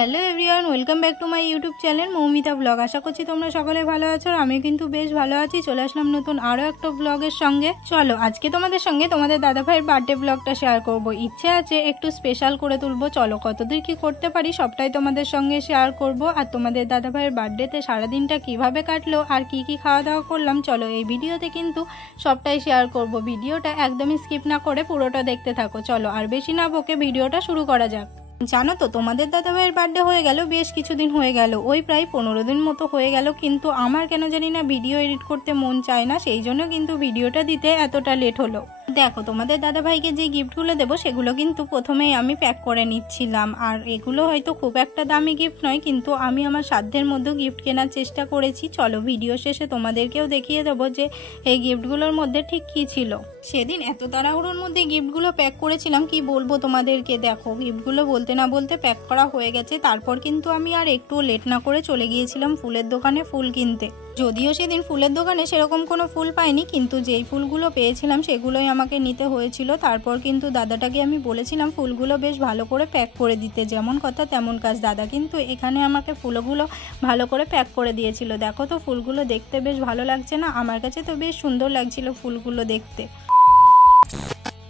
Hello everyone, welcome back to my YouTube channel Moumita blog. আশা করছি তোমরা সকলে ভালো আছো। আমি কিন্তু বেশ ভালো আছি। চলে আসলাম নতুন আরও একটা ব্লগের সঙ্গে। চলো আজকে তোমাদের সঙ্গে তোমাদের দাদাভাইয়ের বার্থডে ব্লগটা শেয়ার করব। ইচ্ছে আছে একটু স্পেশাল করে তুলবো। চলো কতদূর কি করতে পারি সবটাই তোমাদের সঙ্গে শেয়ার করব। আর তোমাদের দাদাভাইয়ের বার্থডেতে সারাদিনটা কিভাবে কাটলো আর কি কি খাওয়া দাওয়া করলাম, চলো এই ভিডিওতে কিন্তু সবটাই শেয়ার করব। ভিডিওটা একদমই স্কিপ না করে পুরোটা দেখতে থাকো। চলো আর বেশি না বকে ভিডিওটা শুরু করা যাক। জানো তো তোমাদের দাদাভাইয়ের বার্থডে হয়ে গেল, বেশ কিছুদিন হয়ে গেল, ওই প্রায় 15 দিন মতো হয়ে গেল। কিন্তু আমার কেন জানি না ভিডিও এডিট করতে মন চায় না, সেই জন্য কিন্তু ভিডিওটা দিতে এতটা লেট হলো। দেখো তোমাদের দাদাভাইকে যে গিফটগুলো দেবো সেগুলো কিন্তু প্রথমেই আমি প্যাক করে নিচ্ছিলাম। আর এগুলো হয়তো খুব একটা দামি গিফট নয়, কিন্তু আমি আমার সাধ্যের মধ্যে গিফট কেনার চেষ্টা করেছি। চলো ভিডিও শেষে তোমাদেরকেও দেখিয়ে দেবো যে এই গিফটগুলোর মধ্যে ঠিক কী ছিল। সেদিন এত তাড়াহুড়োর মধ্যে গিফটগুলো প্যাক করেছিলাম, কি বলবো তোমাদেরকে। দেখো গিফটগুলো বলতে না বলতে প্যাক করা হয়ে গেছে। তারপর কিন্তু আমি আর একটু লেট না করে চলে গিয়েছিলাম ফুলের দোকানে ফুল কিনতে। যদিও সেদিন ফুলের দোকানে সেরকম কোনো ফুল পাইনি, কিন্তু যেই ফুলগুলো পেয়েছিলাম সেগুলোই আমাকে নিতে হয়েছিল। তারপর কিন্তু দাদাটাকে আমি বলেছিলাম ফুলগুলো বেশ ভালো করে প্যাক করে দিতে, যেমন কথা তেমন কাজ। দাদা কিন্তু এখানে আমাকে ফুলগুলো ভালো করে প্যাক করে দিয়েছিল। দেখো তো ফুলগুলো দেখতে বেশ ভালো লাগছে না? আমার কাছে তো বেশ সুন্দর লাগছিল ফুলগুলো দেখতে।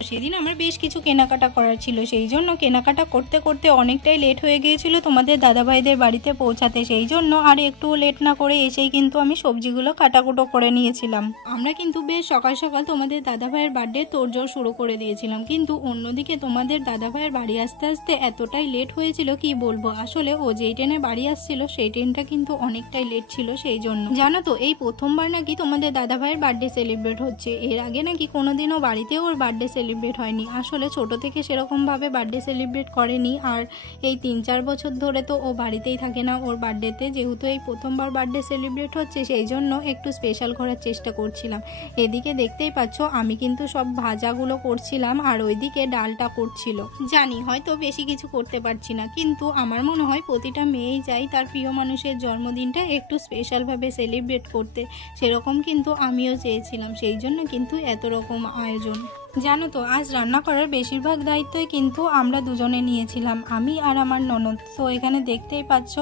সেদিন আমার বেশ কিছু কেনাকাটা করার ছিল, সেই জন্য কেনাকাটা করতে করতে অনেকটাই লেট হয়ে গিয়েছিল তোমাদের দাদাভাইদের বাড়িতে পৌঁছাতে। সেই জন্য আর একটু লেট না করে এসেই কিন্তু আমি সবজিগুলো কাটাকুটো করে নিয়েছিলাম। আমরা কিন্তু বেশ সকাল সকাল তোমাদের দাদাভাইয়ের বার্থডে তোড়জোড় শুরু করে দিয়েছিলাম, কিন্তু অন্যদিকে তোমাদের দাদাভাইয়ের বাড়ি আসতে আসতে এতটাই লেট হয়েছিল কি বলবো। আসলে ও যেই ট্রেনে বাড়ি আসছিল সেই ট্রেনটা কিন্তু অনেকটাই লেট ছিল, সেই জন্য। জানো তো এই প্রথমবার নাকি তোমাদের দাদাভাইয়ের বার্থডে সেলিব্রেট হচ্ছে। এর আগে নাকি কোনোদিনও বাড়িতেও ওর বার্থডে সেলিব্রেট হয়নি। আসলে ছোট থেকে সেরকম ভাবে বার্থডে সেলিব্রেট করেনি। আর এই 3-4 বছর ধরে তো ও বাড়িতেই থাকে না ওর বার্থডেতে। যেহেতু এই প্রথমবার বার্থডে সেলিব্রেট হচ্ছে সেই জন্য একটু স্পেশাল করার চেষ্টা করছিলাম। এদিকে দেখতেই পাচ্ছ আমি কিন্তু সব ভাজাগুলো করছিলাম আর ওইদিকে ডালটা করছিল। জানি হয়তো বেশি কিছু করতে পারছি না, কিন্তু আমার মনে হয় প্রতিটা মেয়েই চাই তার প্রিয় মানুষের জন্মদিনটা একটু স্পেশালভাবে সেলিব্রেট করতে। সেরকম কিন্তু আমিও চেয়েছিলাম, সেই জন্য কিন্তু এত রকম আয়োজন। জানো তো আজ রান্না করার বেশিরভাগ দায়িত্বই কিন্তু আমরা দুজনে নিয়েছিলাম, আমি আর আমার ননদ। তো এখানে দেখতেই পাচ্ছ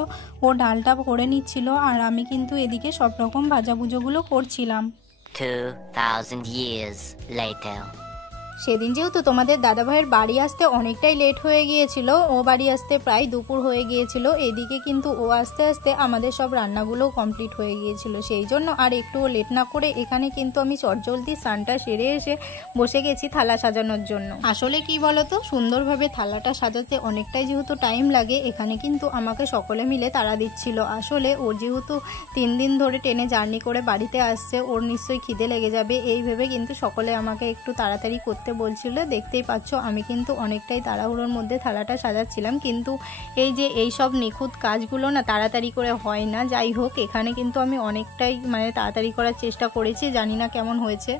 ও ডালটা করে নিচ্ছিল আর আমি কিন্তু এদিকে সব রকম ভাজাভুজোগুলো করছিলাম। 2000 years later. সেদিন যেহেতু তোমাদের দাদাভাইয়ের বাড়ি আসতে অনেকটাই লেট হয়ে গিয়েছিল, ও বাড়ি আসতে প্রায় দুপুর হয়ে গিয়েছিল। এদিকে কিন্তু ও আসতে আসতে আমাদের সব রান্নাগুলো কমপ্লিট হয়ে গিয়েছিল, সেই জন্য আর একটুও লেট না করে এখানে কিন্তু আমি চটজলদি স্নানটা সেরে এসে বসে গেছি থালা সাজানোর জন্য। আসলে কি বলতো, সুন্দরভাবে থালাটা সাজাতে অনেকটাই যেহেতু টাইম লাগে, এখানে কিন্তু আমাকে সকলে মিলে তাড়া দিচ্ছিল। আসলে ওর যেহেতু 3 দিন ধরে ট্রেনে জার্নি করে বাড়িতে আসছে, ওর নিশ্চয়ই খিদে লেগে যাবে, এই ভেবে কিন্তু সকলে আমাকে একটু তাড়াতাড়ি করতে বলছিল। দেখতেই পাচ্ছ আমি কিন্তু অনেকটাই তাড়াহুড়োর মধ্যে থালাটা সাজাচ্ছিলাম, কিন্তু এই যে এই সব নিখুঁত কাজগুলো না তাড়াতাড়ি করে হয় না। যাই হোক এখানে কিন্তু আমি অনেকটাই তাড়াতাড়ি করার চেষ্টা করেছি, জানি না কেমন হয়েছে।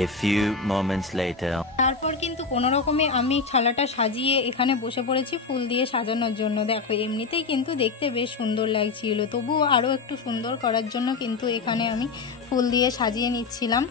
A few moments later. তারপর কিন্তু কোনো রকমে আমি থালাটা সাজিয়ে এখানে বসে পড়েছি ফুল দিয়ে সাজানোর জন্য। দেখো এমনিতেই কিন্তু দেখতে বেশ সুন্দর লাগছিল, তবুও আরও একটু সুন্দর করার জন্য কিন্তু এখানে আমি ফুল দিয়ে সাজিয়ে নিচ্ছিলাম।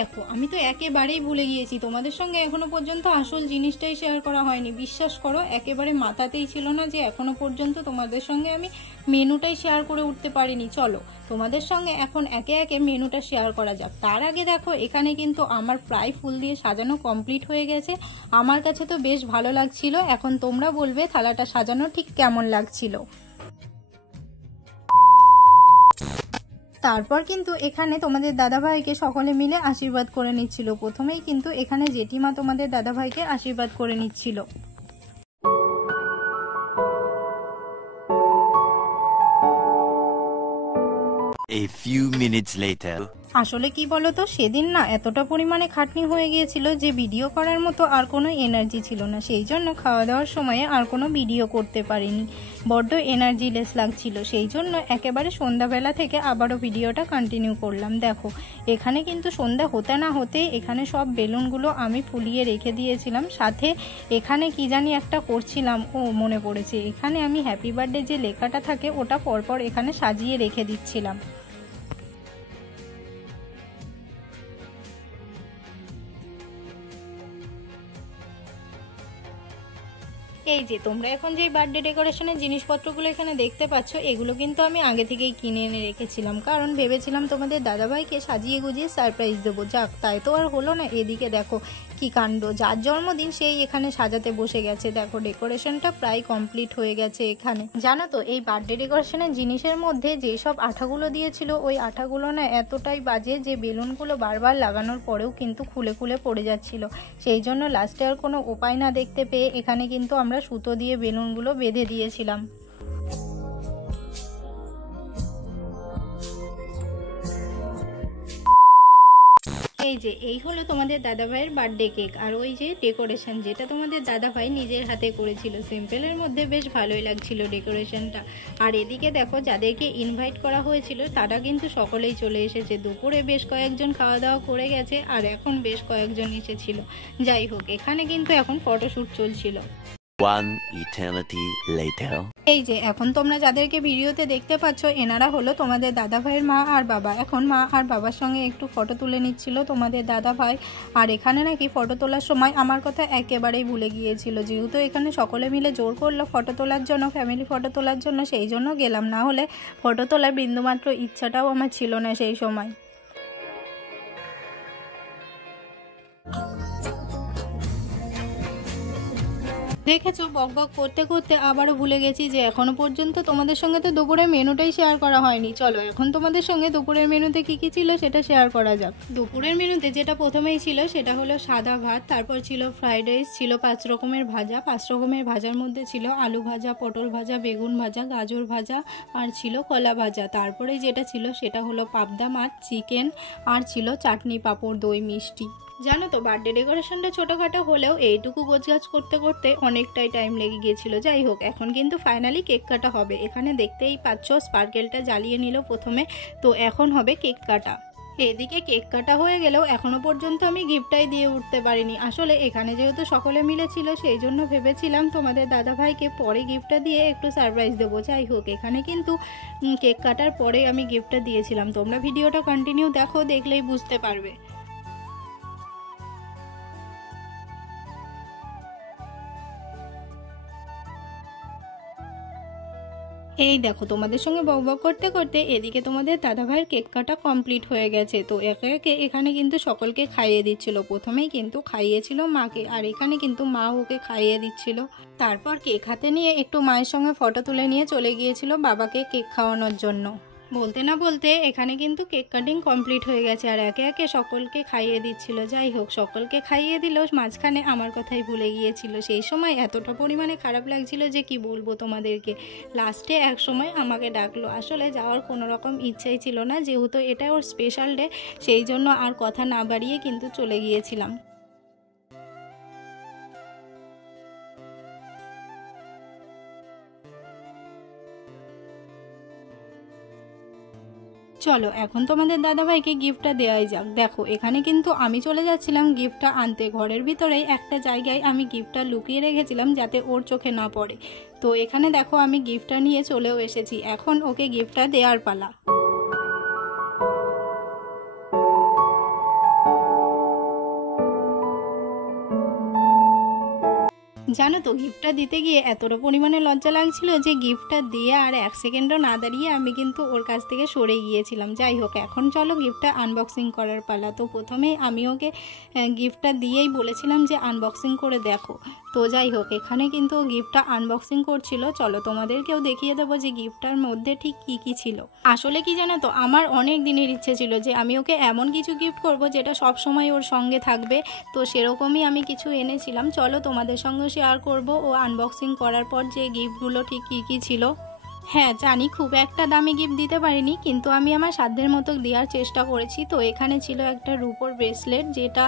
দেখো আমি তো একেবারেই ভুলে গিয়েছি, তোমাদের সঙ্গে এখনো পর্যন্ত আসল জিনিসটাই শেয়ার করা হয়নি। বিশ্বাস করো একেবারে মাথাতেই ছিল না যে এখনো পর্যন্ত তোমাদের সঙ্গে আমি মেনুটাই শেয়ার করে উঠতে পারিনি। চলো তোমাদের সঙ্গে এখন একে একে মেনুটা শেয়ার করা যাক। তার আগে দেখো এখানে কিন্তু আমার প্রায় ফুল দিয়ে সাজানো কমপ্লিট হয়ে গেছে। আমার কাছে তো বেশ ভালো লাগছিল। এখন তোমরা বলবে থালাটা সাজানো ঠিক কেমন লাগছিল। তারপর কিন্তু এখানে তোমাদের দাদাভাইকে সকলে মিলে আশীর্বাদ করে নিচ্ছিল। প্রথমেই কিন্তু এখানে জেঠিমা তোমাদের দাদাভাইকে আশীর্বাদ করে নিচ্ছিল। A few minutes later. আসলে কি বলো তো, সেদিন না এতটা পরিমাণে খাটনি হয়ে গিয়েছিল যে ভিডিও করার মতো আর কোনো এনার্জি ছিল না, সেই জন্য খাওয়া দাওয়ার সময়ে আর কোনো ভিডিও করতে পারিনি, বড্ড এনার্জি লেস লাগছিল। সেই জন্য একেবারে সন্ধ্যাবেলা থেকে আবারও ভিডিওটা কন্টিনিউ করলাম। দেখো এখানে কিন্তু সন্ধ্যা হতে না হতে এখানে সব বেলুনগুলো আমি ফুলিয়ে রেখে দিয়েছিলাম, সাথে এখানে কি জানি একটা করছিলাম, ও মনে পড়েছে, এখানে আমি হ্যাপি বার্থডে যে লেখাটা থাকে ওটা পরপর এখানে সাজিয়ে রেখে দিচ্ছিলাম। এই যে তোমরা এখন যে বার্থডে ডেকোরেশনের জিনিসপত্রগুলো এখানে দেখতে পাচ্ছ, এগুলো কিন্তু আমি আগে থেকেই কিনে এনে রেখেছিলাম, কারণ ভেবেছিলাম তোমাদের দাদাভাইকে সাজিয়ে গুজিয়ে সারপ্রাইজ দেবো। যাক, তাই তো আর হলো না। এদিকে দেখো কি কাণ্ড, যার জন্মদিন সেই এখানে সাজাতে বসে গেছে। দেখো ডেকোরেশনটা প্রায় কমপ্লিট হয়ে গেছে এখানে। জানো তো এই বার্থডে ডেকোরেশনের জিনিসের মধ্যে যেসব আঠাগুলো দিয়েছিল, ওই আঠাগুলো না এতটাই বাজে যে বেলুনগুলো বারবার লাগানোর পরেও কিন্তু খুলে খুলে পড়ে যাচ্ছিল। সেই জন্য লাস্টে আর কোনো উপায় না দেখতে পেয়ে এখানে কিন্তু আমরা সুতো দিয়ে বেলুনগুলো বেঁধে দিয়েছিলাম। এই যে এই হলো তোমাদের দাদাভাইয়ের বার্থডে কেক, আর ওই যে ডেকোরেশন যেটা তোমাদের দাদাভাই নিজের হাতে করেছিল। সিম্পলের মধ্যে বেশ ভালোই লাগছিল ডেকোরেশনটা। আর এদিকে দেখো যাদেরকে ইনভাইট করা হয়েছিল তারা কিন্তু সকলেই চলে এসেছে। দুপুরে বেশ কয়েকজন খাওয়া দাওয়া করে গেছে, আর এখন বেশ কয়েকজন এসেছিল। যাই হোক, এখানে কিন্তু এখন ফটোশ্যুট চলছিল। One eternity later. এই যে এখন তোমরা যাদেরকে ভিডিওতে দেখতে পাচ্ছ, এনারা হলো তোমাদের দাদাভাইয়ের মা আর বাবা। এখন মা আর বাবার সঙ্গে একটু ফটো তুলে নিচ্ছিল তোমাদের দাদাভাই। আর এখানে নাকি ফটো তোলার সময় আমার কথা একেবারেই ভুলে গিয়েছিল, যেহেতু এখানে সকলে মিলে জোর করলো ফটো তোলার জন্য, ফ্যামিলি ফটো তোলার জন্য, সেই জন্য গেলাম, না হলে ফটো তোলার বিন্দুমাত্র ইচ্ছাটাও আমার ছিল না সেই সময়। দেখেছো বক বক করতে করতে আবারও ভুলে গেছি যে এখনো পর্যন্ত তোমাদের সঙ্গে তো দুপুরের মেনুটাই শেয়ার করা হয়নি। চলো এখন তোমাদের সঙ্গে দুপুরের মেনুতে কি কি ছিল সেটা শেয়ার করা যাক। দুপুরের মেনুতে যেটা প্রথমেই ছিল সেটা হলো সাদা ভাত, তারপর ছিল ফ্রাইড রাইস, ছিল 5 রকমের ভাজা। 5 রকমের ভাজার মধ্যে ছিল আলু ভাজা, পটল ভাজা, বেগুন ভাজা, গাজর ভাজা, আর ছিল কলা ভাজা। তারপরে যেটা ছিল সেটা হলো পাবদা মাছ, চিকেন, আর ছিল চাটনি, পাঁপড়, দই, মিষ্টি। জানো তো বার্থডে ডেকোরেশনটা ছোটোখাটো হলেও এইটুকু গোছগাছ করতে করতে অনেকটাই টাইম লেগে গিয়েছিল। যাই হোক, এখন কিন্তু ফাইনালি কেক কাটা হবে। এখানে দেখতেই পাচ্ছ স্পার্কেলটা জ্বালিয়ে নিল প্রথমে, তো এখন হবে কেক কাটা। এদিকে কেক কাটা হয়ে গেলেও এখনো পর্যন্ত আমি গিফটটাই দিয়ে উঠতে পারিনি। আসলে এখানে যেহেতু সকলে মিলে ছিল, সেই জন্য ভেবেছিলাম তোমাদের দাদাভাইকে পরে গিফটটা দিয়ে একটু সারপ্রাইজ দেবো। যাই হোক, এখানে কিন্তু কেক কাটার পরে আমি গিফটটা দিয়েছিলাম। তোমরা ভিডিওটা কন্টিনিউ দেখো, দেখলেই বুঝতে পারবে। এই দেখো তোমাদের সঙ্গে বকবক করতে করতে এদিকে তোমাদের দাদাভাইয়ের কেক কাটা কমপ্লিট হয়ে গেছে। তো একে একে এখানে কিন্তু সকলকে খাইয়ে দিচ্ছিল। প্রথমেই কিন্তু খাইয়েছিল মাকে, আর এখানে কিন্তু মা ওকে খাইয়ে দিচ্ছিল। তারপর কেক হাতে নিয়ে একটু মায়ের সঙ্গে ফটো তুলে নিয়ে চলে গিয়েছিল বাবাকে কেক খাওয়ানোর জন্য। বলতে না বলতে এখানে কিন্তু কেক কাটিং কমপ্লিট হয়ে গেছে, আর একে একে সকলকে খাইয়ে দিচ্ছিল। যাই হোক, সকলকে খাইয়ে দিল, মাঝখানে আমার কথাই ভুলে গিয়েছিল। সেই সময় এতটা পরিমাণে খারাপ লাগছিল যে কি বলবো তোমাদেরকে। লাস্টে এক সময় আমাকে ডাকলো, আসলে যাওয়ার কোনো রকম ইচ্ছাই ছিল না, যেহেতু এটা ওর স্পেশাল ডে, সেই জন্য আর কথা না বাড়িয়ে কিন্তু চলে গিয়েছিলাম। চলো এখন তোমাদের দাদাভাইকে গিফটটা দেওয়াই যাক। দেখো এখানে কিন্তু আমি চলে যাচ্ছিলাম গিফটটা আনতে। ঘরের ভিতরেই একটা জায়গায় আমি গিফটটা লুকিয়ে রেখেছিলাম যাতে ওর চোখে না পড়ে। তো এখানে দেখো আমি গিফটটা নিয়ে চলেও এসেছি। এখন ওকে গিফটটা দেওয়ার পালা। জানো তো গিফটটা দিতে গিয়ে এতটা পরিমাণে লজ্জা লাগছিল যে গিফটটা দিয়ে আর 1 সেকেন্ডও না দাঁড়িয়ে আমি কিন্তু ওর কাছ থেকে সরে গিয়েছিলাম। যাই হোক, এখন চলো গিফটটা আনবক্সিং করার পালা। তো প্রথমেই আমি ওকে গিফটটা দিয়েই বলেছিলাম যে আনবক্সিং করে দেখো। তো যাই হোক, এখানে কিন্তু গিফটটা আনবক্সিং করছিল। চলো তোমাদেরকেও দেখিয়ে দেবো যে গিফটটার মধ্যে ঠিক কি কি ছিল। আসলে কি জানো তো, আমার অনেক দিনের ইচ্ছে ছিল যে আমি ওকে এমন কিছু গিফট করব যেটা সব সময় ওর সঙ্গে থাকবে। তো সেরকমই আমি কিছু এনেছিলাম। চলো তোমাদের সঙ্গে শেয়ার করব ও আনবক্সিং করার পর যে গিফটগুলো ঠিক কি কি ছিল। হ্যাঁ জানি খুব একটা দামি গিফট দিতে পারিনি, কিন্তু আমি আমার সাধ্যের মতো দেওয়ার চেষ্টা করেছি। তো এখানে ছিল একটা রূপোর ব্রেসলেট, যেটা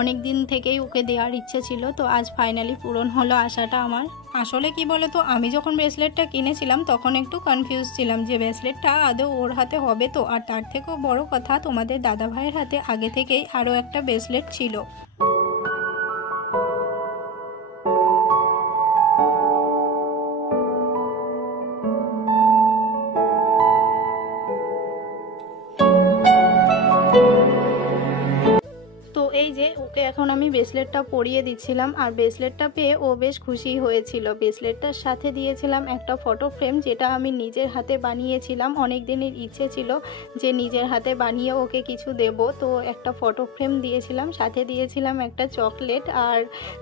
অনেক দিন থেকেই ওকে দেওয়ার ইচ্ছে ছিল। তো আজ ফাইনালি পূরণ হলো আশাটা আমার। আসলে কি বলো তো, আমি যখন ব্রেসলেটটা কিনেছিলাম তখন একটু কনফিউজ ছিলাম যে ব্রেসলেটটা আদৌ ওর হাতে হবে তো। আর তার থেকেও বড় কথা, তোমাদের দাদা ভাইয়ের হাতে আগে থেকেই আরও একটা ব্রেসলেট ছিল। তো এই যে ওকে এখন আমি ব্রেসলেটটা পরিয়ে দিচ্ছিলাম, আর ব্রেসলেটটা পেয়ে ও বেশ খুশি হয়েছিল। ব্রেসলেটটার সাথে দিয়েছিলাম একটা ফটো ফ্রেম, যেটা আমি নিজের হাতে বানিয়েছিলাম। অনেক দিনের ইচ্ছে ছিল যে নিজের হাতে বানিয়ে ওকে কিছু দেব, তো একটা ফটো ফ্রেম দিয়েছিলাম, সাথে দিয়েছিলাম একটা চকলেট, আর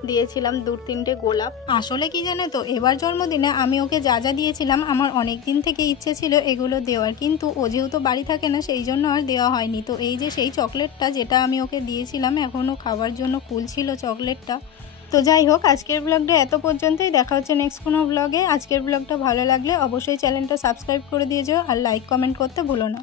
দিয়েছিলাম 2-3টে গোলাপ। আসলে কি জানো তো, এবার জন্মদিনে আমি ওকে যা যা দিয়েছিলাম আমার অনেক দিন থেকে ইচ্ছে ছিল এগুলো দেওয়ার, কিন্তু ও যেহেতু বাড়ি থাকে না সেই জন্য আর দেওয়া হয়নি। তো এই যে সেই চকলেটটা যেটা আমি ওকে দিয়েছিলাম, এখনও খাওয়ার জন্য ফুলছিল চকলেটটা। তো যাই হোক, আজকের ব্লগটা এত পর্যন্তই। দেখা হচ্ছে নেক্সট কোনো ব্লগে। আজকের ব্লগটা ভালো লাগলে অবশ্যই চ্যানেলটা সাবস্ক্রাইব করে দিয়ে যাও, আর লাইক কমেন্ট করতে ভুলো না।